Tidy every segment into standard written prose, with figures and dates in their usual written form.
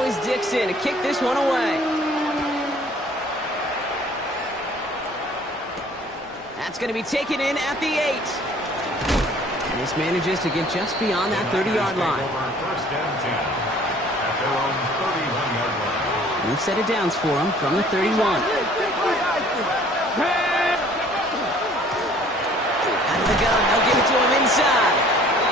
now is Dixon to kick this one away. That's going to be taken in at the 8. And this manages to get just beyond that 30-yard line. First and 10 at their own 31-yard line. New set of downs for him from the 31. Out of the gun, they'll give it to him inside.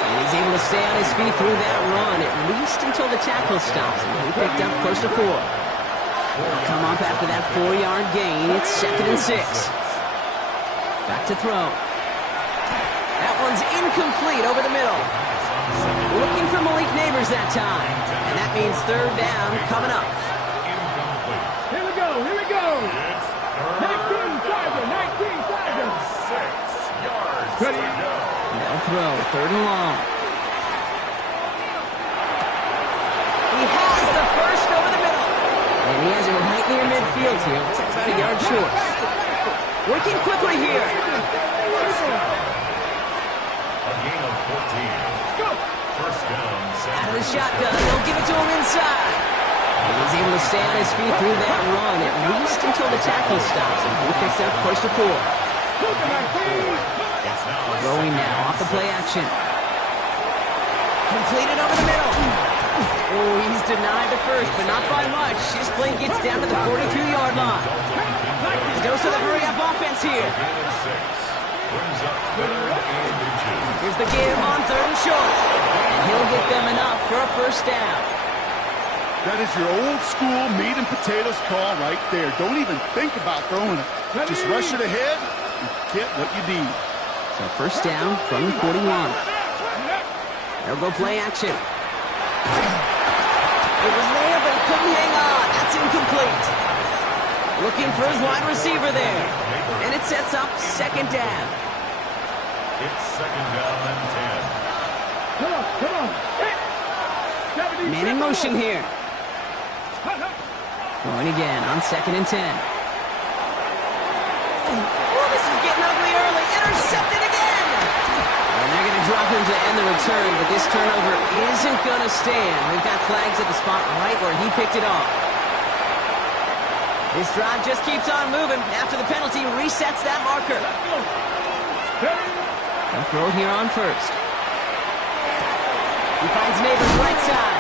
And he's able to stay on his feet through that run, at least until the tackle stops him. He picked up close to 4. They'll come up after that 4-yard gain. It's 2nd and 6. Back to throw. That one's incomplete over the middle. Looking for Malik Neighbors that time. And that means 3rd down coming up. Here we go, here we go. 19 target, 19 target. 6 yards. Ready? They'll throw, 3rd and long. He has the first over the middle. And he has it right near midfield here. Looks like about a yard short. Working quickly here. A gain of 14. First down. Out of the shotgun. They'll give it to him inside. And he's able to stay on his feet through that run, at least until the tackle stops him. He picked up close to 4. Throwing now off the play action. Completed over the middle. Oh, he's denied the first, but not by much. His play gets down to the 42-yard line. Goes to the hurry-up offense here. Here's the give on 3rd and short. And he'll get them enough for a first down. That is your old school meat and potatoes call right there. Don't even think about throwing it. Just rush it ahead and get what you need. So first down from the 41. They'll go play action. It was there, but he couldn't hang on. That's incomplete. Looking for his wide receiver there. And it sets up 2nd down. It's 2nd down and 10. Come on, come on. Man in motion here. Throwing again on 2nd and 10. Oh, this is getting ugly early. Intercepted again. And they're going to drop him to end the return, but this turnover isn't going to stand. We've got flags at the spot right where he picked it off. This drive just keeps on moving. After the penalty, resets that marker. They'll throw it here on 1st. He finds Neighbors right side.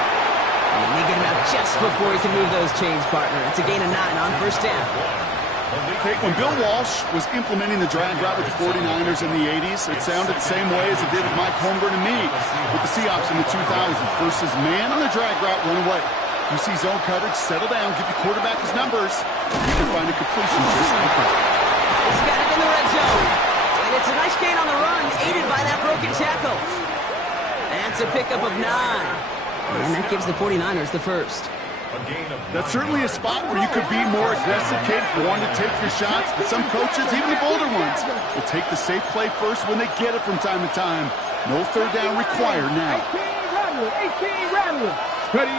And they get him out just before he can move those chains, partner. It's a gain of 9 on 1st down. When Bill Walsh was implementing the drag route with the 49ers in the 80s, it sounded the same way as it did with Mike Holmgren and me with the Seahawks in the 2000s. Versus man on the drag route, run away. You see zone coverage, settle down, give your quarterback his numbers. You can find a completion just like that. He's got it in the red zone. And it's a nice gain on the run, aided by that broken tackle. That's a pickup of 9. And that gives the 49ers the first. That's certainly a spot where you could be more aggressive, kid, if you want to take your shots. But some coaches, even the bolder ones, will take the safe play first when they get it from time to time. No 3rd down required now. 18 Rattler. Ready?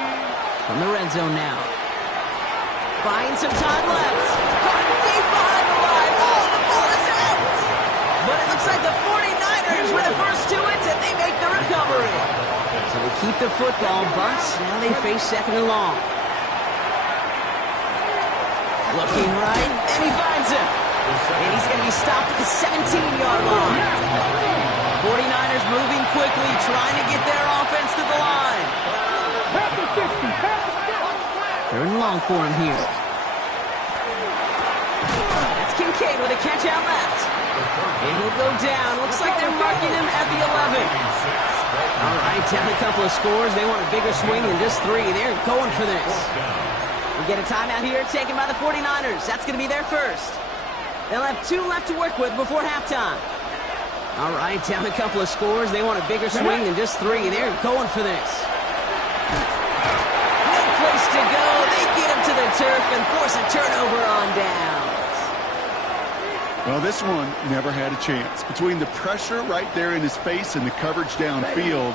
From the red zone now. Buying some time left. Caught deep behind the line. Oh, the ball is out. But it looks like the 49ers were the first to it, and they make the recovery. So they keep the football, but now they face 2nd and long. Looking right, and he finds him. And he's going to be stopped at the 17-yard line. 49ers moving quickly, trying to get their offense to the line. 3rd and long for him here. That's Kincaid with a catch out left. And he'll go down. Looks like they're marking him at the 11. All right, down a couple of scores. They want a bigger swing than just 3. They're going for this. We get a timeout here taken by the 49ers. That's going to be their first. They'll have 2 left to work with before halftime. All right, down a couple of scores. They want a bigger swing than just 3. They're going for this. No place to go. They get him to the turf and force a turnover on downs. Well, this one never had a chance. Between the pressure right there in his face and the coverage downfield,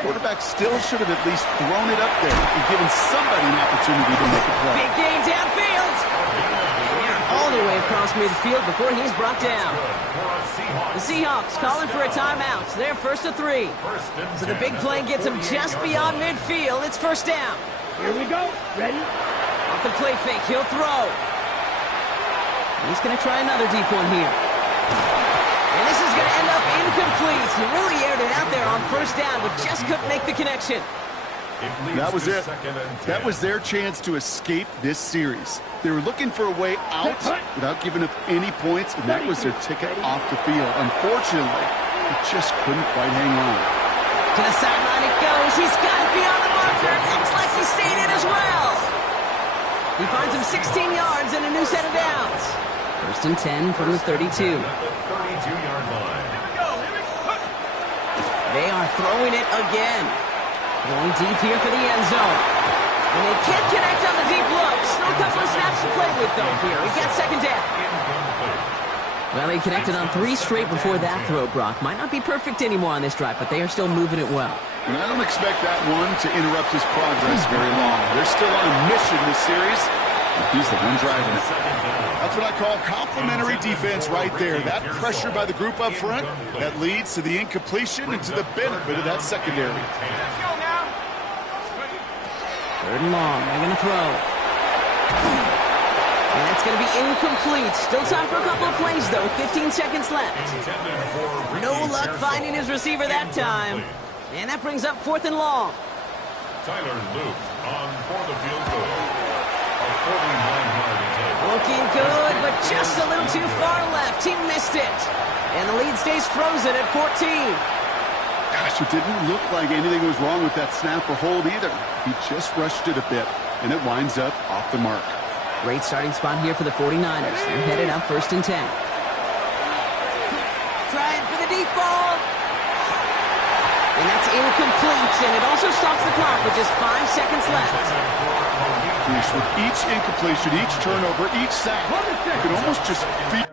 quarterback still should have at least thrown it up there and given somebody an opportunity to make a play. Big gain downfield. And they're all the way across midfield before he's brought down. The Seahawks calling for a timeout. They're 1st to 3. So the big play gets them just beyond midfield. It's 1st down. Here we go. Ready? Off the play fake, he'll throw. He's going to try another deep one here. And this is going to end up incomplete. He really aired it out there on first down, but just couldn't make the connection. That was it. That was their chance to escape this series. They were looking for a way out without giving up any points, and that was their ticket off the field. Unfortunately, they just couldn't quite hang on. To the sideline it goes. He's got it beyond the marker. Looks like he stayed in as well. He finds him 16 yards and a new set of downs. First and 10 from the 32. 32-yard line. They are throwing it again. Going deep here for the end zone. And they can't connect on the deep look. Still a couple of snaps to play with, though, here. He gets second down. Well, they connected on 3 straight before that throw, Brock. Might not be perfect anymore on this drive, but they are still moving it well. And I don't expect that one to interrupt his progress very long. They're still on a mission this series. He's the one driving it. That's what I call complimentary defense right there. That pressure by the group up front, that leads to the incompletion and to the benefit of that secondary. Third and long. They're going to throw. And that's going to be incomplete. Still time for a couple of plays, though. 15 seconds left. No luck finding his receiver that time. And that brings up 4th and long. Tyler Luke on for the field goal. A 49-yard attempt. Looking good, but just a little too far left. He missed it. And the lead stays frozen at 14. Gosh, it didn't look like anything was wrong with that snap or hold either. He just rushed it a bit, and it winds up off the mark. Great starting spot here for the 49ers. They're headed up 1st and 10. Trying for the deep ball. And that's incomplete, and it also stops the clock with just 5 seconds left. With each incompletion, each turnover, each sack, you can almost just feel.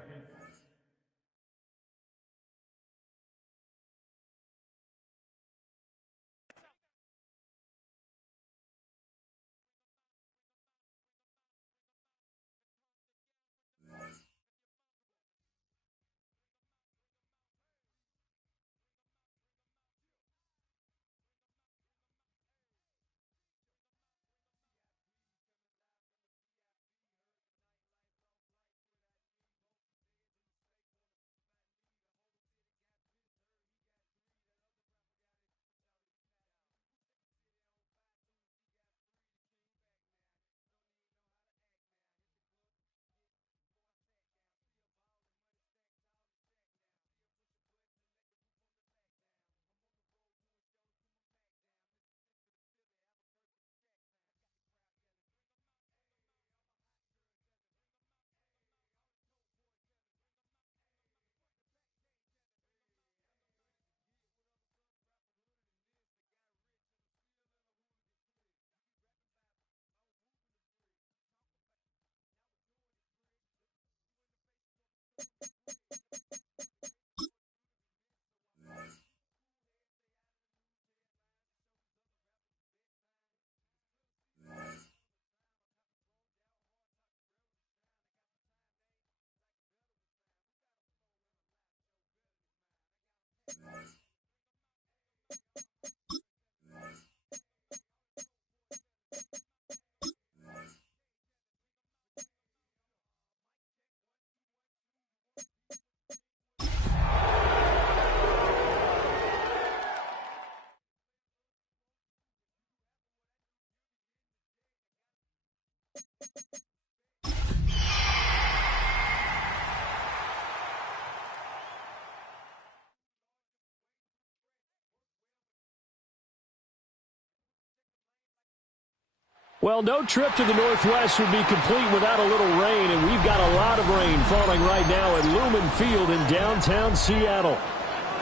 Well, no trip to the Northwest would be complete without a little rain, and we've got a lot of rain falling right now at Lumen Field in downtown Seattle.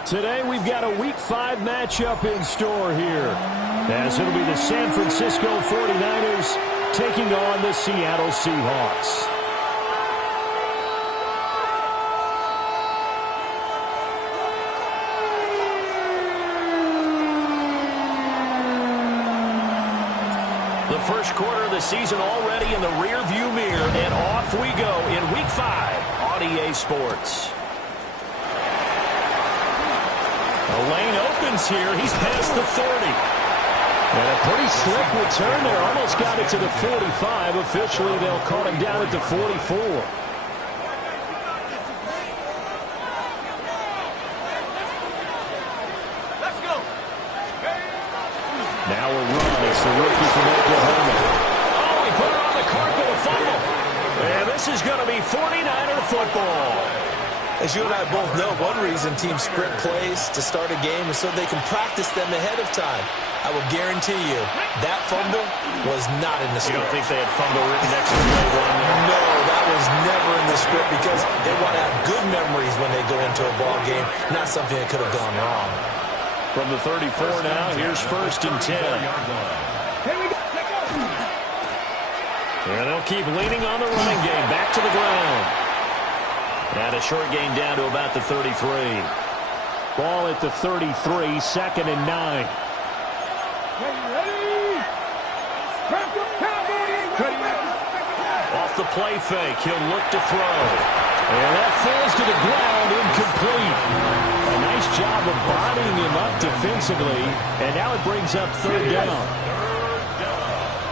Today, we've got a Week 5 matchup in store here, as it'll be the San Francisco 49ers taking on the Seattle Seahawks. The first quarter of the season already in the rearview mirror, and off we go in Week 5 on EA Sports. The lane opens here. He's past the 30. And a pretty slick return there. Almost got it to the 45. Officially, they'll call him down at the 44. Now a run. It's the rookie from Oklahoma. Oh, he put it on the carpet, a fumble. And this is going to be 49er football. As you and I both know, one reason teams script plays to start a game is so they can practice them ahead of time. I will guarantee you that fumble was not in the script. You don't think they had fumble written next to play one there? No, that was never in the script because they want to have good memories when they go into a ball game, not something that could have gone wrong. From the 34 now, here's 1st and 10. And they'll keep leaning on the running game. Back to the ground. And a short gain down to about the 33. Ball at the 33, 2nd and 9. Off the play fake, he'll look to throw. And that falls to the ground, incomplete. A nice job of bodying him up defensively. And now it brings up 3rd down.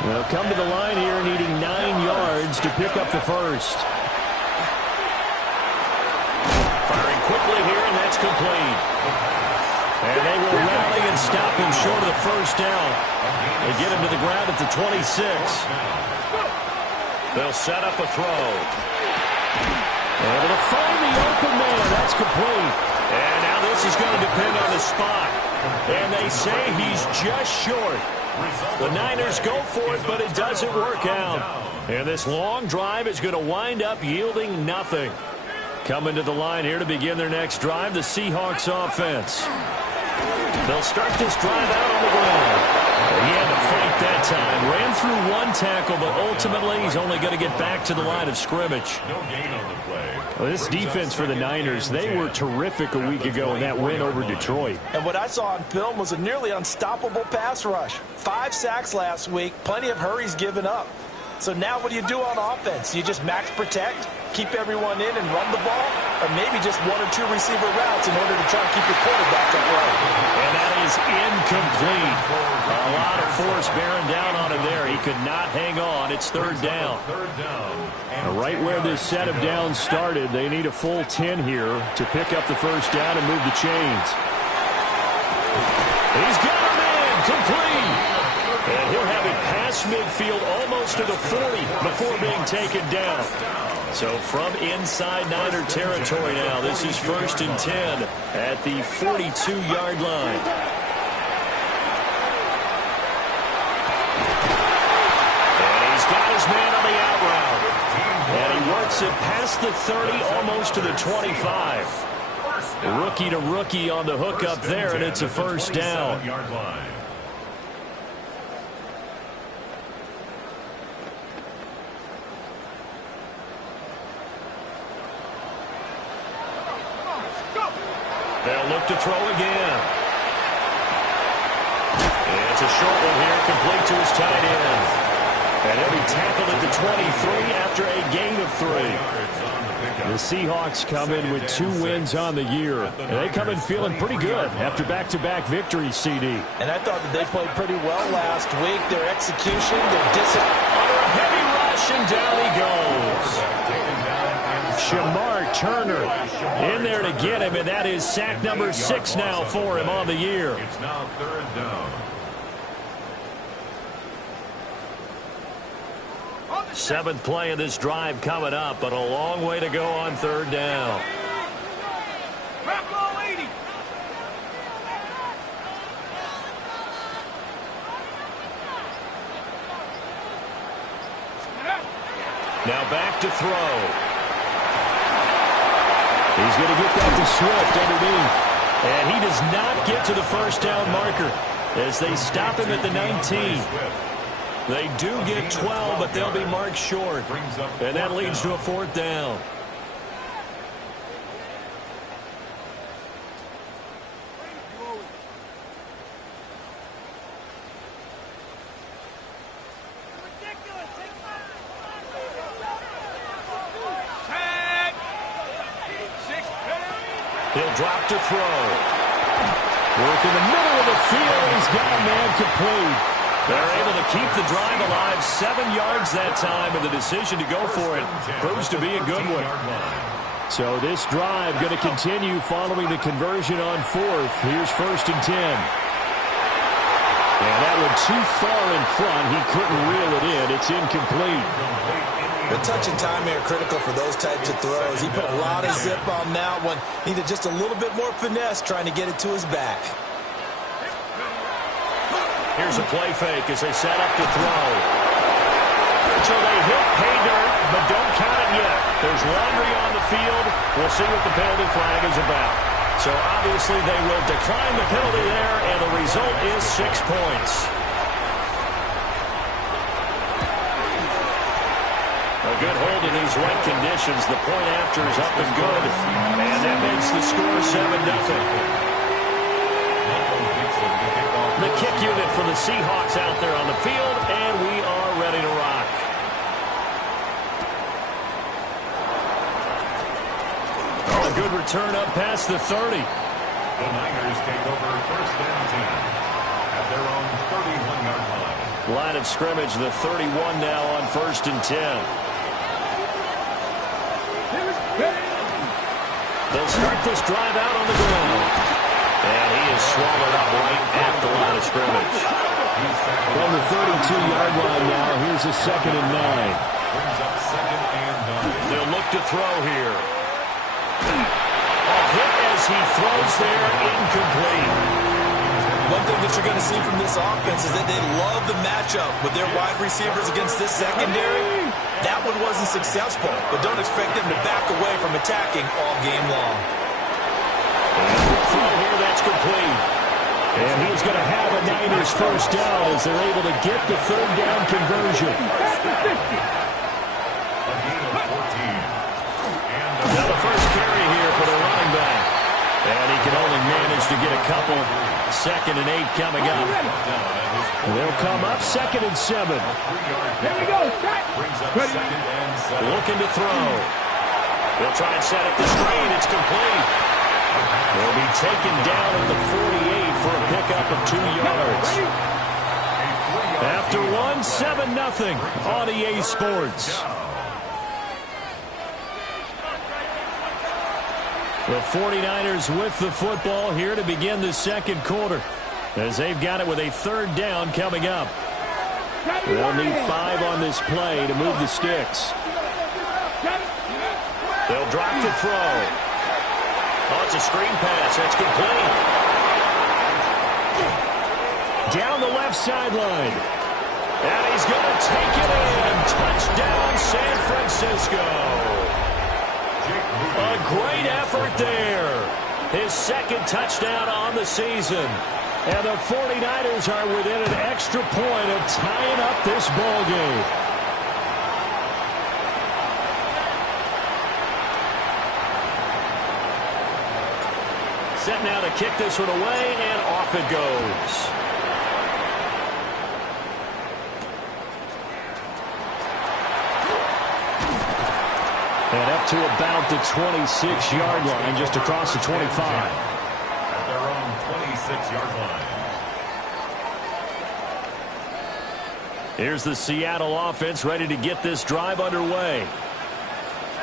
They'll come to the line here needing 9 yards to pick up the first. Firing quickly here, and that's complete. And they will rally and stop him short of the 1st down. They get him to the ground at the 26. They'll set up a throw. Able to find the open man. That's complete. And now this is going to depend on the spot. And they say he's just short. The Niners go for it, but it doesn't work out. And this long drive is going to wind up yielding nothing. Coming to the line here to begin their next drive, the Seahawks offense. They'll start this drive out on the ground. He had to fight that time. Ran through one tackle, but ultimately he's only going to get back to the line of scrimmage. No gain on the play. Well, this defense for the Niners, they were terrific a week ago in that win over Detroit. And what I saw on film was a nearly unstoppable pass rush. 5 sacks last week, plenty of hurries given up. So now what do you do on offense? You just max protect, keep everyone in and run the ball, or maybe just 1 or 2 receiver routes in order to try to keep your quarterback upright. And that is incomplete. A lot of force bearing down on him there. He could not hang on. It's 3rd down. Right where this set of downs started, they need a full 10 here to pick up the 1st down and move the chains. He's got him in. Complete. And he'll have it past midfield almost to the 40 before being taken down. So from inside Niner territory now, this is 1st and 10 at the 42-yard line. And he's got his man on the out route. And he works it past the 30, almost to the 25. Rookie to rookie on the hook up there, and it's a 1st down. They'll look to throw again. And it's a short one here, complete to his tight end. And he'll be tackled at the 23 after a gain of 3. The Seahawks come in with 2 wins on the year. And they come in feeling pretty good after back-to-back victories, CD. And I thought that they played pretty well last week. Their execution, their discipline. Under a heavy rush, and down he goes. Shamar Turner in there to get him, and that is sack number 6 now for him on the year. It's now 3rd down. 7th play of this drive coming up, but a long way to go on 3rd down. Now back to throw. He's going to get that to Swift underneath. And he does not get to the 1st down marker as they stop him at the 19. They do get 12, but they'll be marked short. And that leads to a 4th down. He'll drop to throw. Work in the middle of the field. He's got a man complete. They're able to keep the drive alive. 7 yards that time, and the decision to go for it proves to be a good one. So this drive going to continue following the conversion on 4th. Here's 1st and 10. And that one too far in front. He couldn't reel it in. It's incomplete. The touch and time here critical for those types of throws. He put a lot of zip on that one. Needed just a little bit more finesse trying to get it to his back. Here's a play fake as they set up to throw. So they hit pay dirt, but don't count it yet. There's laundry on the field. We'll see what the penalty flag is about. So obviously they will decline the penalty there, and the result is 6 points. A good hold in these wet conditions. The point after is up and good. And that makes the score 7-0. The kick unit for the Seahawks out there on the field, and we are ready to rock. A good return up past the 30. The Niners take over 1st and 10 at their own 31-yard line. Line of scrimmage, the 31 now on 1st and 10. They'll start this drive out on the ground. And he is swallowed up right at the line of scrimmage. From the 32-yard line now, here's a 2nd and 9. Brings up 2nd and 9. They'll look to throw here. A hit as he throws there, incomplete. One thing that you're going to see from this offense is that they love the matchup with their wide receivers against this secondary. That one wasn't successful, but don't expect them to back away from attacking all game long. Throw here, that's complete. And he's going to have a Niners 1st down as they're able to get the 3rd down conversion. Now the first carry here for the running back. And he can only manage to get a couple. 2nd and 8 coming up. They'll come up 2nd and 7. Here we go. Looking to throw. They'll try and set it the screen. It's complete. They'll be taken down at the 48 for a pickup of 2 yards. After 7-0 on EA Sports. The 49ers with the football here to begin the 2nd quarter, as they've got it with a 3rd down coming up. They'll need 5 on this play to move the sticks. They'll drop to throw. Oh, it's a screen pass. That's complete. Down the left sideline. And he's going to take it in. Touchdown, San Francisco. A great effort there. His 2nd touchdown on the season. And the 49ers are within an extra point of tying up this ball game. Set now to kick this one away, and off it goes. And up to about the 26-yard line, just across the 25. At their own 26-yard line. Here's the Seattle offense ready to get this drive underway.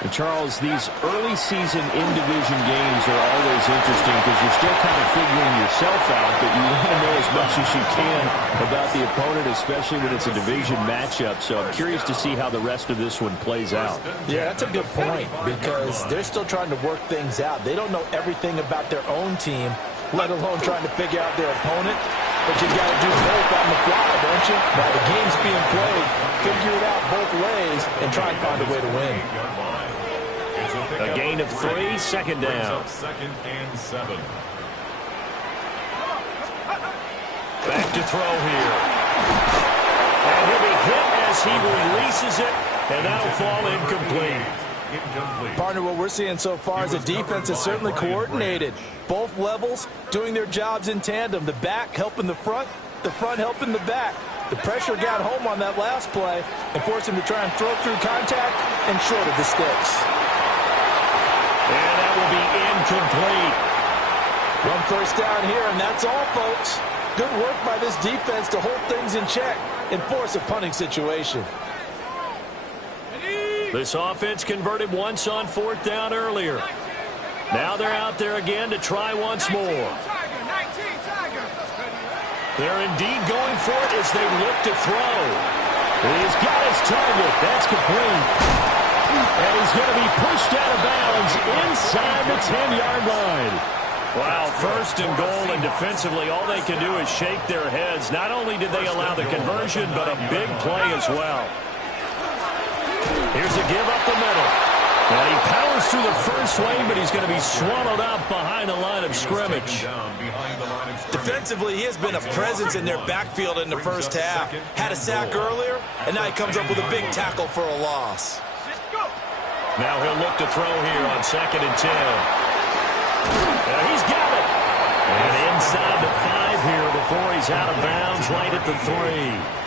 And Charles, these early season in-division games are always interesting because you're still kind of figuring yourself out, but you want to know as much as you can about the opponent, especially when it's a division matchup. So I'm curious to see how the rest of this one plays out. Yeah, that's a good point because they're still trying to work things out. They don't know everything about their own team, let alone trying to figure out their opponent. But you got to do both on the fly, don't you? While the game's being played, figure it out both ways and try and find a way to win. A gain of 3, 2nd down. 2nd and 7. Back to throw here. And he'll be hit as he releases it, and that'll fall incomplete. Partner, what we're seeing so far is the defense is certainly coordinated. Both levels doing their jobs in tandem. The back helping the front helping the back. The pressure got home on that last play and forced him to try and throw through contact and short of the sticks. And that will be incomplete. One first down here, and that's all, folks. Good work by this defense to hold things in check and force a punting situation. This offense converted once on 4th down earlier. Now they're out there again to try once more. They're indeed going for it as they look to throw. He's got his target. That's complete. And he's going to be pushed out of bounds inside the 10-yard line. Wow, 1st and goal, and defensively all they can do is shake their heads. Not only did they allow the conversion, but a big play as well. Here's a give up the middle. And he powers through the first lane, but he's going to be swallowed up behind the line of scrimmage. Defensively, he has been a presence in their backfield in the first half. Had a sack earlier, and now he comes up with a big tackle for a loss. Now he'll look to throw here on 2nd and 10. He's got it. And inside the 5 here before he's out of bounds right at the 3.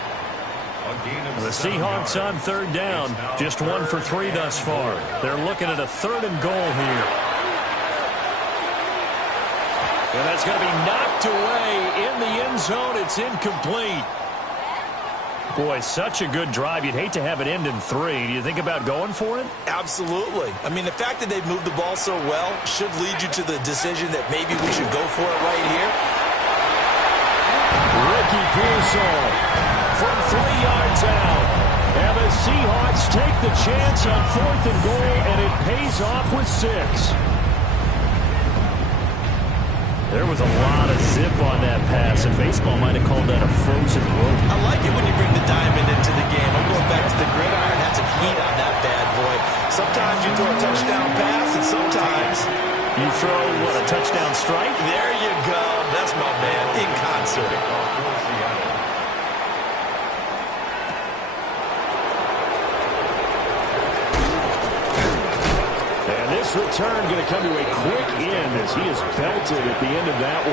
The Seahawks on 3rd down. Just 1 for 3 thus far. They're looking at a 3rd and goal here. And that's going to be knocked away in the end zone. It's incomplete. Boy, such a good drive. You'd hate to have it end in 3. Do you think about going for it? Absolutely. I mean, the fact that they've moved the ball so well should lead you to the decision that maybe we should go for it right here. Ricky Pearsall from 3 yards out. And the Seahawks take the chance on 4th and goal, and it pays off with 6. There was a lot of zip on that pass, and baseball might have called that a frozen rope. I like it when you bring the diamond into the game. I'm going back to the gridiron. Had some heat on that bad boy. Sometimes you throw a touchdown pass, and sometimes you throw, what, a touchdown strike? There you go. That's my man in concert. This return going to come to a quick end as he is belted at the end of that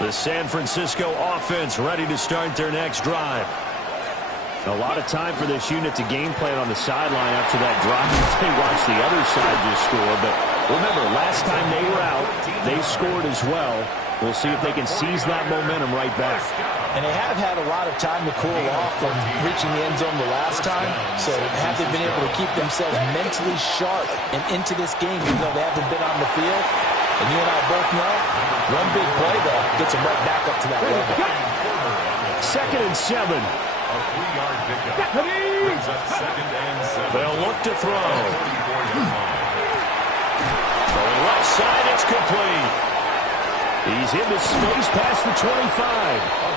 one. The San Francisco offense ready to start their next drive. A lot of time for this unit to game plan on the sideline after that drive. They watch the other side just score. But remember, last time they were out, they scored as well. We'll see if they can seize that momentum right back. And they have had a lot of time to cool off from reaching the end zone the last time. So have they been able to keep themselves mentally sharp and into this game even though they haven't been on the field? And you and I both know, one big play, though, gets them right back up to that level. 2nd and 7. A 3-yard pickup. Brings up 2nd and 7. They'll look to throw. 34-yard line. Throwing left side, it's complete. He's into space past the 25.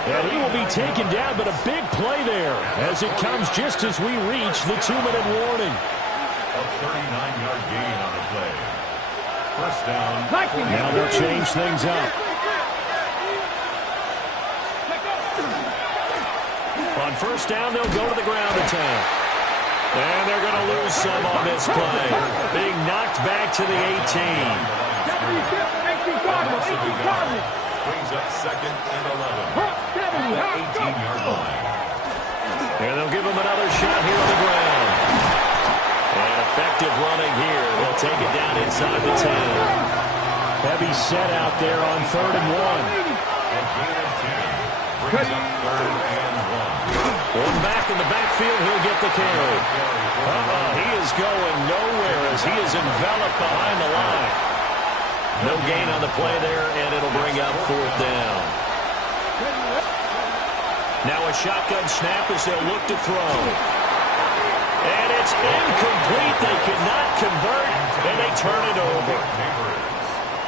And he will be taken down, but a big play there as it comes just as we reach the 2-minute warning. A 39-yard gain on the play. First down. Now they'll change things up. On first down, they'll go to the ground attack. And they're going to lose some on this play. Being knocked back to the 18. Brings up 2nd and 11. The 18-yard line. And they'll give him another shot here on the ground. And effective running here. They'll take it down inside the 10. Heavy set out there on 3rd and 1. A gain of 10. Brings up 3rd and 1. One back in the backfield, he'll get the carry. He is going nowhere as he is enveloped behind the line. No gain on the play there, and it'll bring up 4th down. Now a shotgun snap as they'll look to throw. And it's incomplete. They could not convert, and they turn it over.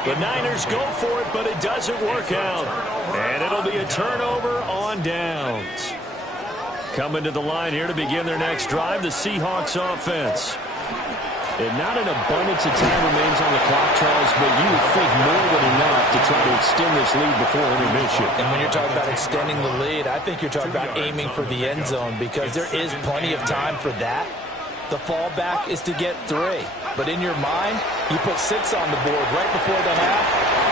The Niners go for it, but it doesn't work out. And it'll be a turnover on downs. Coming to the line here to begin their next drive, the Seahawks offense. And not an abundance of time remains on the clock, Charles, but you would think more than enough to try to extend this lead before intermission. And when you're talking about extending the lead, I think you're talking about aiming for the end zone because there is plenty of time for that. The fallback is to get 3. But in your mind, you put 6 on the board right before the half.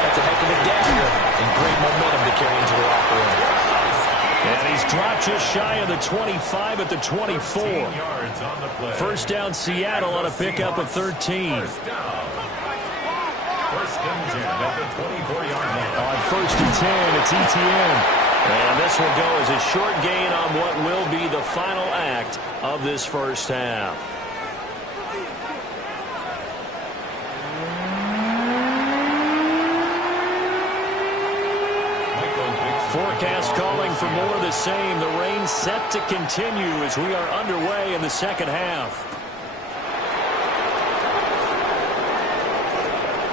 That's a heck of a dagger and great momentum to carry into the locker room. And he's Dropped just shy of the 25 at the 24. First down Seattle on a pickup of 13. First and 10 at the 24-yard line. On first and 10, it's ETN. And this will go as a short gain on what will be the final act of this first half. Forecast calling for more of the same. The rain set to continue as we are underway in the second half.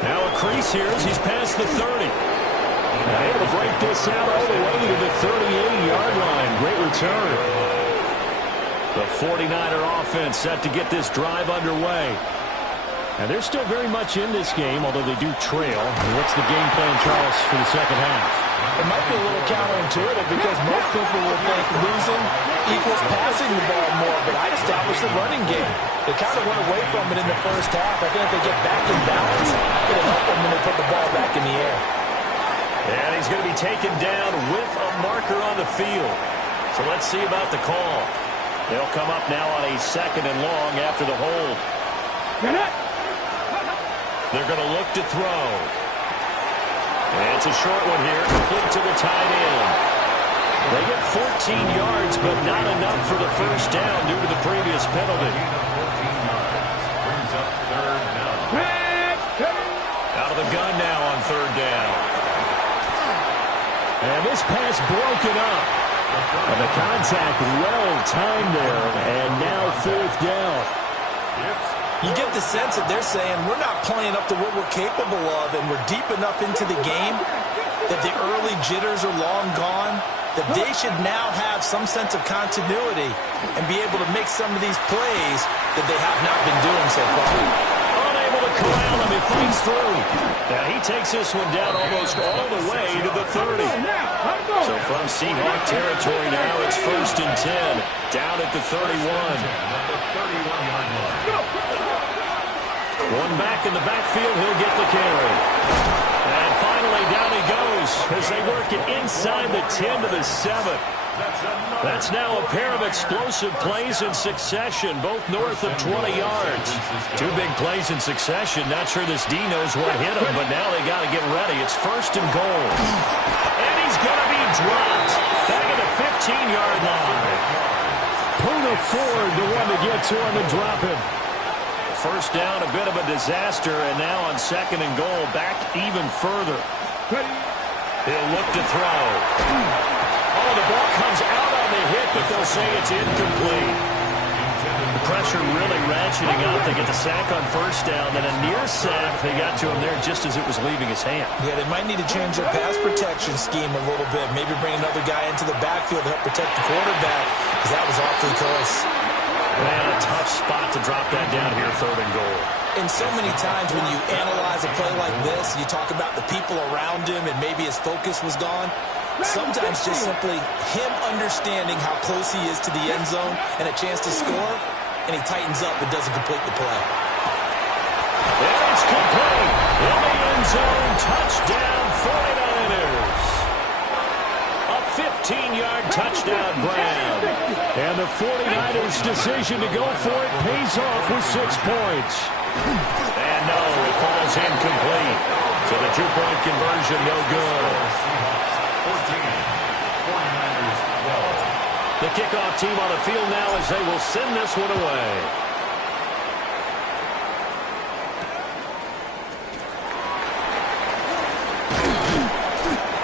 Now a crease here as he's past the 30. And able to break this out all the way to the 38-yard line. Great return. The 49er offense set to get this drive underway. And they're still very much in this game, although they do trail. And what's the game plan, Charles, for the second half? It might be a little counterintuitive because most people will think losing equals passing the ball more, but I'd establish the running game. They kind of went away from it in the first half. I think if they get back in balance, it'll help them when they put the ball back in the air. And he's going to be taken down with a marker on the field. So let's see about the call. They'll come up now on a second and long after the hold. They're going to look to throw. And it's a short one here, complete to the tight end. They get 14 yards, but not enough for the first down due to the previous penalty. Out of the gun now on third down. And this pass broken up. And the contact well timed there, and now fourth down. You get the sense that they're saying we're not playing up to what we're capable of, and we're deep enough into the game that the early jitters are long gone, that they should now have some sense of continuity and be able to make some of these plays that they have not been doing so far. Unable to corral him, he fights through. Now he takes this one down almost all the way to the 30. So from Seahawk territory now, it's first and 10, down at the 31. One back in the backfield, he'll get the carry. And finally, down he goes as they work it inside the 10 to the 7. That's now a pair of explosive plays in succession, both north of 20 yards. Two big plays in succession. Not sure this D knows what hit him, but now they got to get ready. It's first and goal. And he's going to be dropped back at the 15-yard line. Puna Ford, the one to get to him and drop him. First down, a bit of a disaster, and now on second and goal, back even further. He'll look to throw. Oh, the ball comes out on the hit, but they'll say it's incomplete. The pressure really ratcheting up. They get the sack on first down, then a near sack. They got to him there just as it was leaving his hand. Yeah, they might need to change their pass protection scheme a little bit. Maybe bring another guy into the backfield to help protect the quarterback, because that was awfully close. Man, a tough spot to drop that down here, third and goal. And so many times when you analyze a play like this, you talk about the people around him and maybe his focus was gone. Sometimes just simply him understanding how close he is to the end zone and a chance to score, and he tightens up but doesn't complete the play. And it's complete. In the end zone, touchdown 49ers. A 15-yard touchdown grab. And the 49ers' decision to go for it pays off with 6 points. And no, it falls incomplete. So the two-point conversion no good. 14, 49ers 12. The kickoff team on the field now as they will send this one away.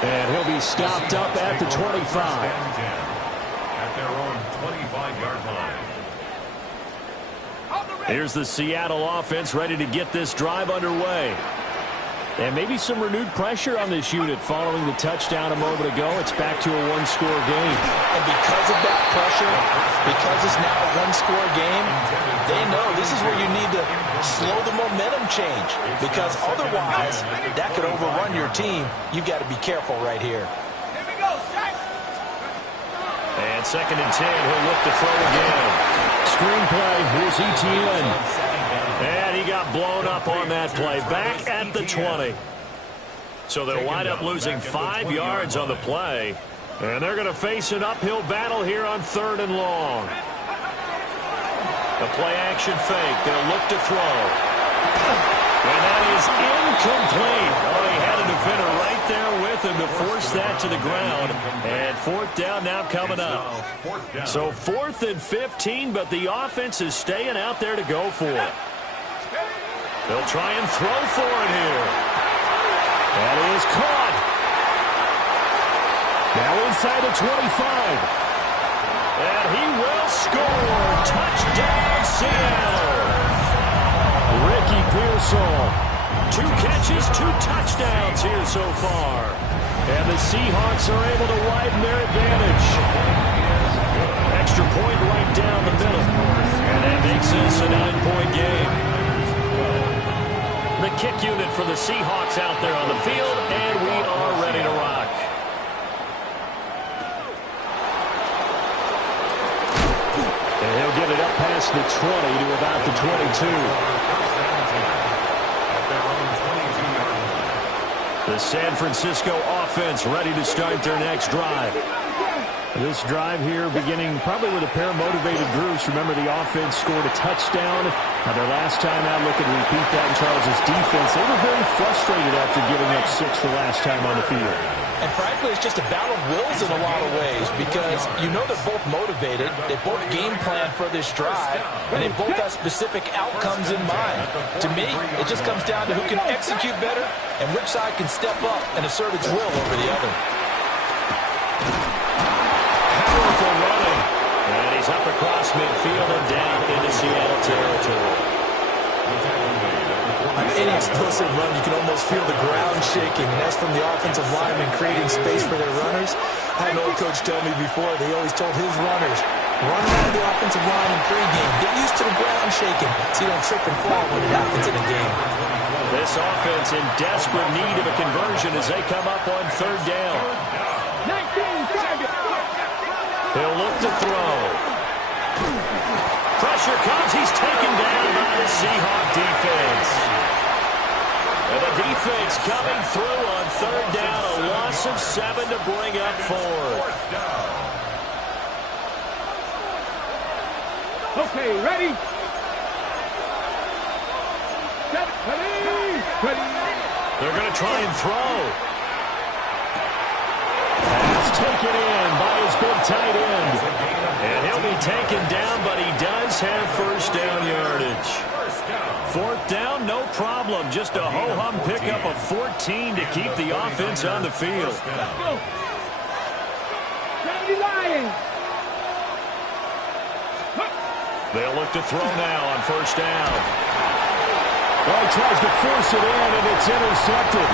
And he'll be stopped up at the 25. At their own 25-yard line. Here's the Seattle offense ready to get this drive underway. And maybe some renewed pressure on this unit following the touchdown a moment ago. It's back to a one-score game. And because of that pressure, because it's now a one-score game, they know this is where you need to slow the momentum change. Because otherwise, that could overrun your team. You've got to be careful right here. And second and 10, he'll look to throw again. Screenplay, here's ETN. And he got blown up on that play. Back at the 20. So they'll wind up losing 5 yards on the play. And they're going to face an uphill battle here on 3rd and long. The play-action fake. They'll look to throw. And that is incomplete. Oh, he had a defender right there with him to force that to the ground. And 4th down now coming up. So 4th and 15, but the offense is staying out there to go for it. They'll try and throw for it here. That is caught. Now inside the 25. And he will score. Touchdown, Seattle. Ricky Pearsall. 2 catches, 2 touchdowns here so far. And the Seahawks are able to widen their advantage. Extra point right down the middle. And that makes this a 9-point game. The kick unit for the Seahawks out there on the field, and we are ready to rock. And he'll get it up past the 20 to about the 22. The San Francisco offense ready to start their next drive. This drive here beginning probably with a pair of motivated groups. Remember, the offense scored a touchdown. Their last time out, looking to repeat that in Charles' defense. They were very frustrated after giving up 6 the last time on the field. And frankly, it's just a battle of wills in a lot of ways because you know they're both motivated, they both game plan for this drive, and they both have specific outcomes in mind. To me, it just comes down to who can execute better and which side can step up and assert its will over the other. Powerful running. And he's up across midfield and down into Seattle territory. On any explosive run, you can almost feel the ground shaking, and that's from the offensive linemen creating space for their runners. I had an old coach tell me before, they always told his runners, run around the offensive line in pregame. Get used to the ground shaking so you don't trip and fall when it happens in a game. This offense in desperate need of a conversion as they come up on 3rd down. 19 target. He'll look to throw. Pressure comes. He's taken down by the Seahawk defense. And the defense coming through on 3rd down. A loss of 7 to bring up 4th. Okay, ready? Set, ready. They're going to try and throw. Pass taken in by his big tight end. And he'll be taken down, but he does have 1st down yardage. 4th down, no problem. Just a ho-hum pickup of 14 to keep the offense on the field. Go. Ready, Lions. They'll look to throw now on 1st down. Well, he tries to force it in, and it's intercepted.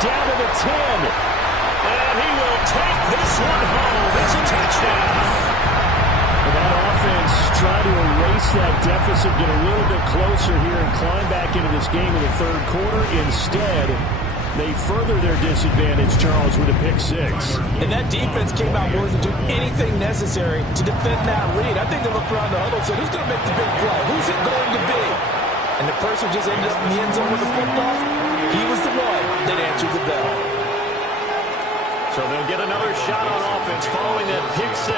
Down to the 10. And he will take this one home. It's a touchdown. That offense trying to erase that deficit, get a little bit closer here, and climb back into this game in the 3rd quarter. Instead, they further their disadvantage, Charles, with a pick 6. And that defense came out willing to do anything necessary to defend that lead. I think they looked around the huddle and said, who's going to make the big play? Who's it going to be? And the person who just ended up in the end zone with the football, he was the one that answered the bell. So they'll get another shot on offense following that pick 6.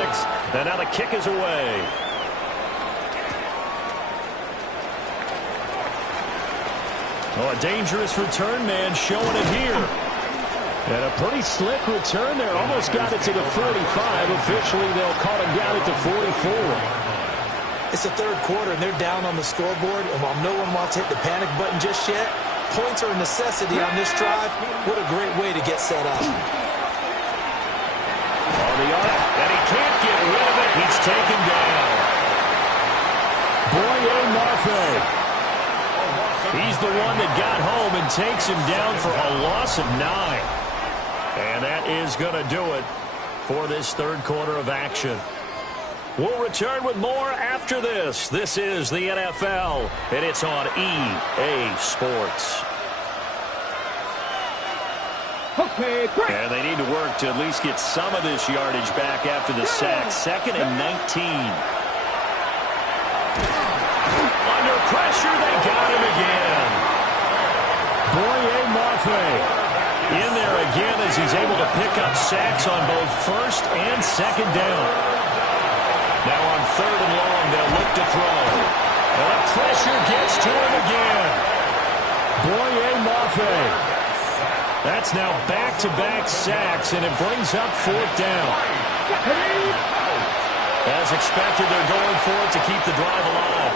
And now the kick is away. Oh, a dangerous return man showing it here. And a pretty slick return there. Almost got it to the 45. Officially, they'll call him down at the 44. It's the 3rd quarter, and they're down on the scoreboard. And while no one wants to hit the panic button just yet, points are a necessity on this drive. What a great way to get set up. On the arc, and he can't get rid of it. He's taken down. Boye Mafe. He's the one that got home and takes him down for a loss of 9. And that is going to do it for this 3rd quarter of action. We'll return with more after this. This is the NFL, and it's on EA Sports. Okay, great. And they need to work to at least get some of this yardage back after the sack. 2nd and 19. Under pressure, they got him again. Boye Mafe. In there again as he's able to pick up sacks on both first and second down. Now on third and long, they'll look to throw. And the pressure gets to him again. Boye Mafe. That's now back-to-back sacks, and it brings up fourth down. As expected, they're going for it to keep the drive alive.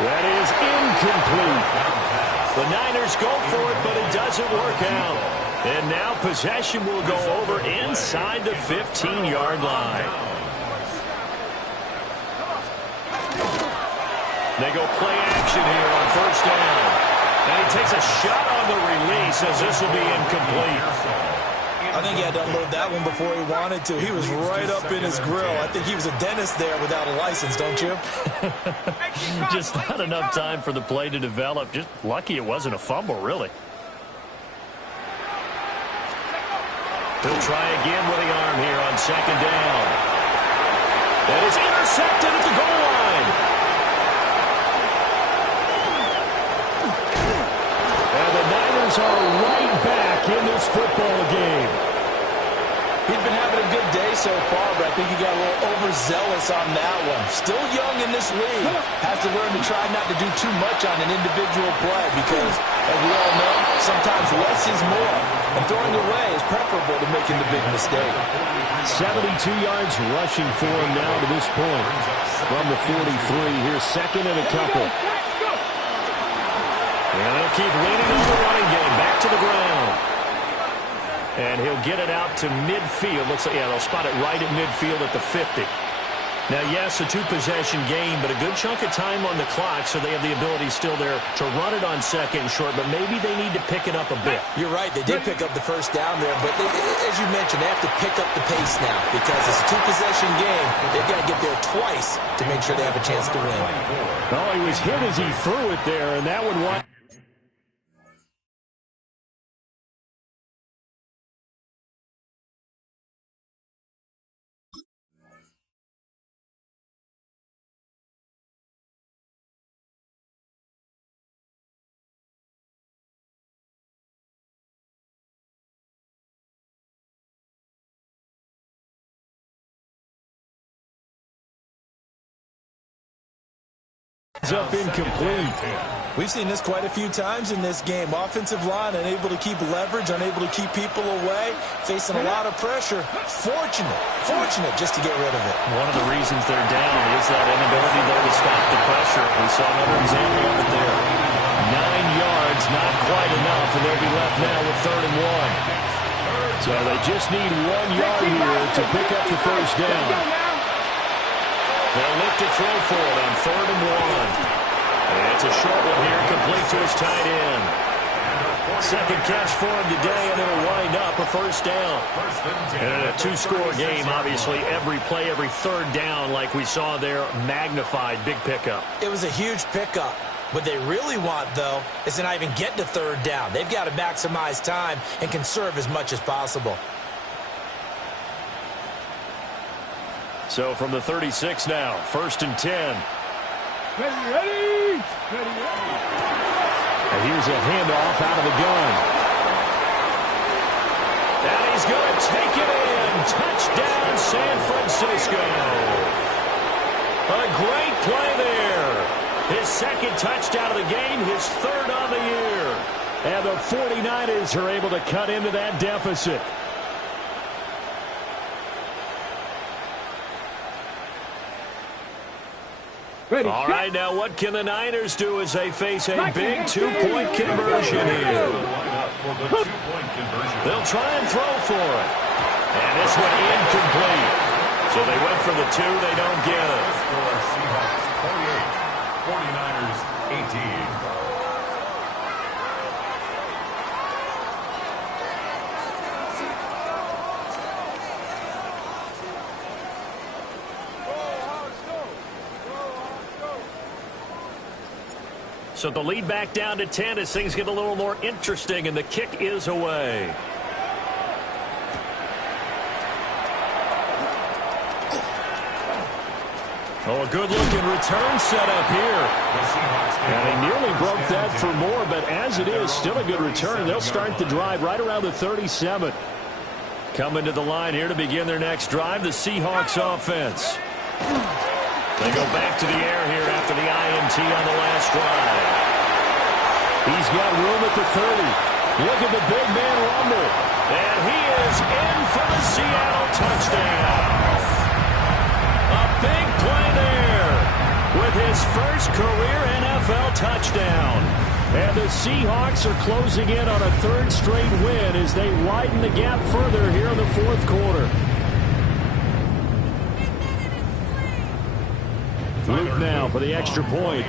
That is incomplete. The Niners go for it, but it doesn't work out. And now possession will go over inside the 15-yard line. They go play action here on first down. And he takes a shot on the release as this will be incomplete. I think he had to unload that one before he wanted to. He was right up in his grill. I think he was a dentist there without a license, don't you? Just not enough time for the play to develop. Just lucky it wasn't a fumble, really. He'll try again with the arm here on second down. That is intercepted at the goal line. And the Niners are right back in this football game. He's been having a good day so far, but I think he got a little overzealous on that one. Still young in this league. Has to learn to try not to do too much on an individual play because, as we all know, sometimes less is more. And throwing away is preferable to making the big mistake. 72 yards rushing for him now to this point. From the 43, here's second and a couple. And they'll keep leaning on the running game. Back to the ground. And he'll get it out to midfield. Looks like, yeah, they'll spot it right at midfield at the 50. Now, yes, a two-possession game, but a good chunk of time on the clock, so they have the ability still there to run it on second and short, but maybe they need to pick it up a bit. You're right. They did pick up the first down there, but as you mentioned, they have to pick up the pace now because it's a two-possession game. They've got to get there twice to make sure they have a chance to win. Oh, he was hit as he threw it there, and that one won. Up incomplete. We've seen this quite a few times in this game. Offensive line unable to keep leverage, unable to keep people away, facing a lot of pressure. Fortunate just to get rid of it. One of the reasons they're down is that inability there to stop the pressure. We saw another example of it there. 9 yards, not quite enough, and they'll be left now with 3rd and 1. So they just need 1 yard here to pick up the first down. They'll look to throw for it on 3rd and 1. And it's a short one here, complete to his tight end. Second catch for him today, and it'll wind up a first down. And in a two-score game, obviously, every play, every third down, like we saw there, magnified, big pickup. It was a huge pickup. What they really want, though, is to not even get to 3rd down. They've got to maximize time and conserve as much as possible. So from the 36 now, 1st and 10. Ready. And here's a handoff out of the gun. And he's going to take it in. Touchdown, San Francisco. A great play there. His second touchdown of the game, his 3rd on the year. And the 49ers are able to cut into that deficit. Ready. All right, now what can the Niners do as they face a big two-point conversion here? They'll try and throw for it. And this one incomplete. So they went for the 2, they don't get it. Seahawks 48, 49ers 18. So the lead back down to 10 as things get a little more interesting, and the kick is away. Oh, a good-looking return set up here. And he nearly broke that for more, but as it is, still a good return. They'll start the drive right around the 37. Coming to the line here to begin their next drive, the Seahawks offense. They go back to the air here after the INT on the last drive. He's got room at the 30. Look at the big man rumble. And he is in for the Seattle touchdown. A big play there with his first career NFL touchdown. And the Seahawks are closing in on a third straight win as they widen the gap further here in the fourth quarter. Luke now for the extra point.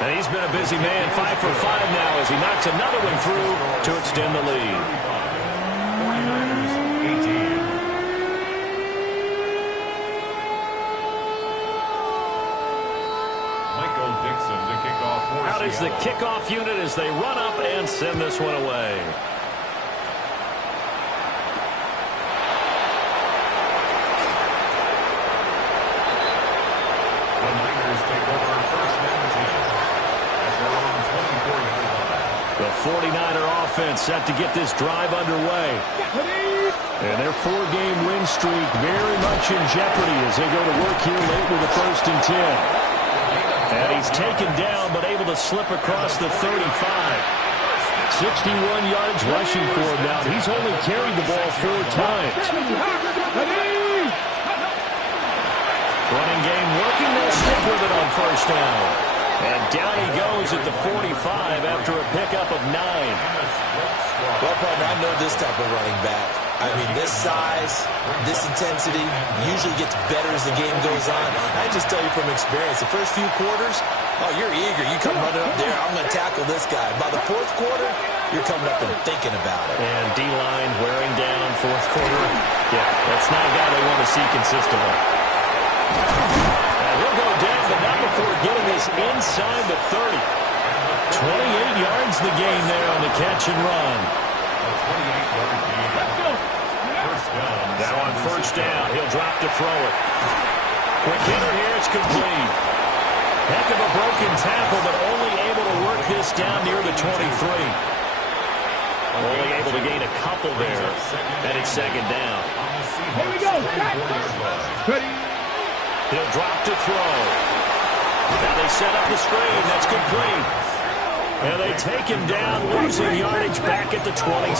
And he's been a busy man, 5 for 5 now as he knocks another one through to extend the lead. Out is the kickoff unit as they run up and send this one away. The Niners take over first and 10 at their own 24-yard line. The 49er offense set to get this drive underway. And their 4-game win streak very much in jeopardy as they go to work here late with the first and 10. And he's taken down, but able to slip across the 35. 61 yards rushing for him now. He's only carried the ball 4 times. Running game working. They'll stick with it on first down. And down he goes at the 45 after a pickup of 9. Well, partner, I know this type of running back. I mean, this size, this intensity usually gets better as the game goes on. I just tell you from experience, the first few quarters, oh, you're eager. You come running up there, I'm going to tackle this guy. By the fourth quarter, you're coming up and thinking about it. And D-line wearing down fourth quarter. Yeah, that's not a guy they want to see consistently. And he'll go down, but not before getting this inside the 30. 28 yards the gain there on the catch and run. Now on first down, he'll drop to throw it. Quick hitter here, it's complete. Heck of a broken tackle, but only able to work this down near the 23. Only able to gain a couple there, and it's second down. Here we go. He'll drop to throw. Now they set up the screen. That's complete. And they take him down, losing yardage back at the 27.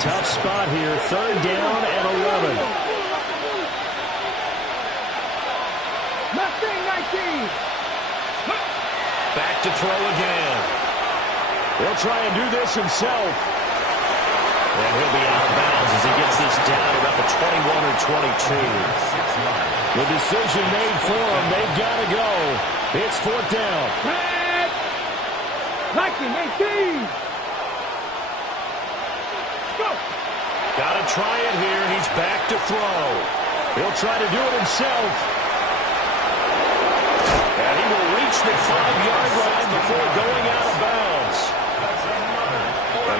Tough spot here, third down and 11. Mustang 19. Back to throw again. He'll try and do this himself. And he'll be out of bounds as he gets this down about the 21 or 22. The decision made for him. They've got to go. It's fourth down. Viking 18. Go. Got to try it here. He's back to throw. He'll try to do it himself. And he will reach the 5-yard line before going out of bounds.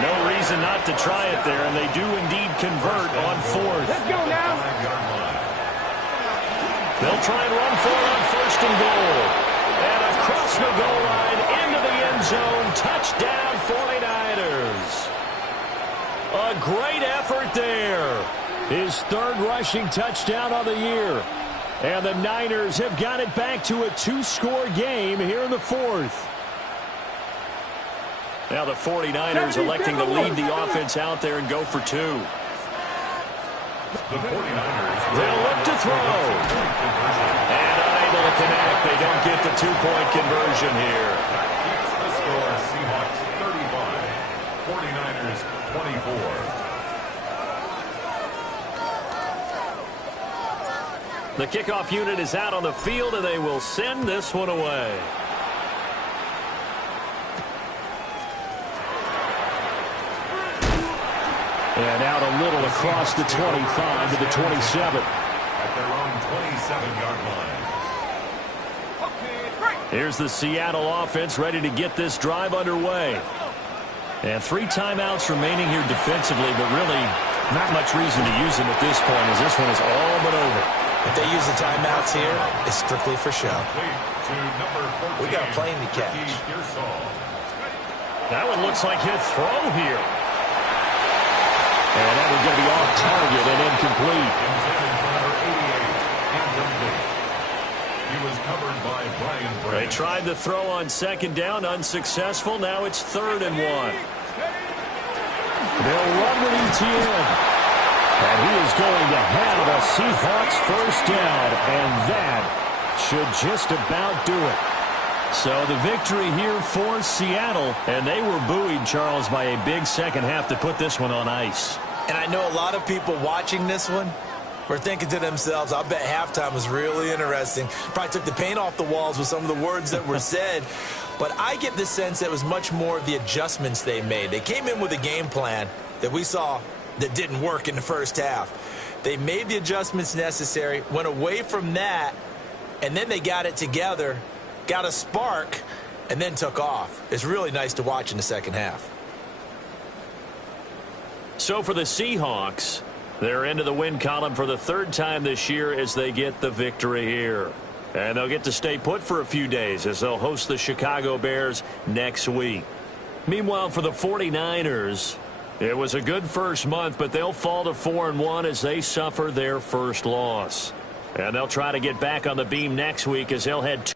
No reason not to try it there, and they do indeed convert on fourth. Let's go now. They'll try and run for it on first and goal. And across the goal line, into the end zone, touchdown 49ers. A great effort there. His third rushing touchdown of the year. And the Niners have got it back to a 2-score game here in the fourth. Now the 49ers electing to lead the offense out there and go for 2. The 49ers. They'll look to throw. And unable to connect. They don't get the 2-point conversion here. Keeps the score. Seahawks 35. 49ers 24. The kickoff unit is out on the field, and they will send this one away. And out a little across the 25 to the 27. At their own 27-yard line. Here's the Seattle offense ready to get this drive underway. And 3 timeouts remaining here defensively, but really Not much reason to use him at this point, as this one is all but over. If they use the timeouts here, it's strictly for show. We got a plane to catch. That one looks like he'll throw here. And that one's going to be off target and incomplete. He was covered by Brian Bray. They tried the throw on second down, unsuccessful. Now it's 3rd and 1. They'll run with ETN. And he is going to have a Seahawks first down, and that should just about do it. So the victory here for Seattle, and they were buoyed, Charles, by a big second half to put this one on ice. And I know a lot of people watching this one were thinking to themselves, I bet halftime was really interesting. Probably took the paint off the walls with some of the words that were said. But I get the sense that it was much more of the adjustments they made. They came in with a game plan that we saw that didn't work in the first half. They made the adjustments necessary, went away from that, and then they got it together, got a spark, and then took off. It's really nice to watch in the second half. So for the Seahawks, they're into the win column for the 3rd time this year as they get the victory here. And they'll get to stay put for a few days as they'll host the Chicago Bears next week. Meanwhile, for the 49ers, it was a good first month, but they'll fall to 4-1 as they suffer their first loss. And they'll try to get back on the beam next week as they'll head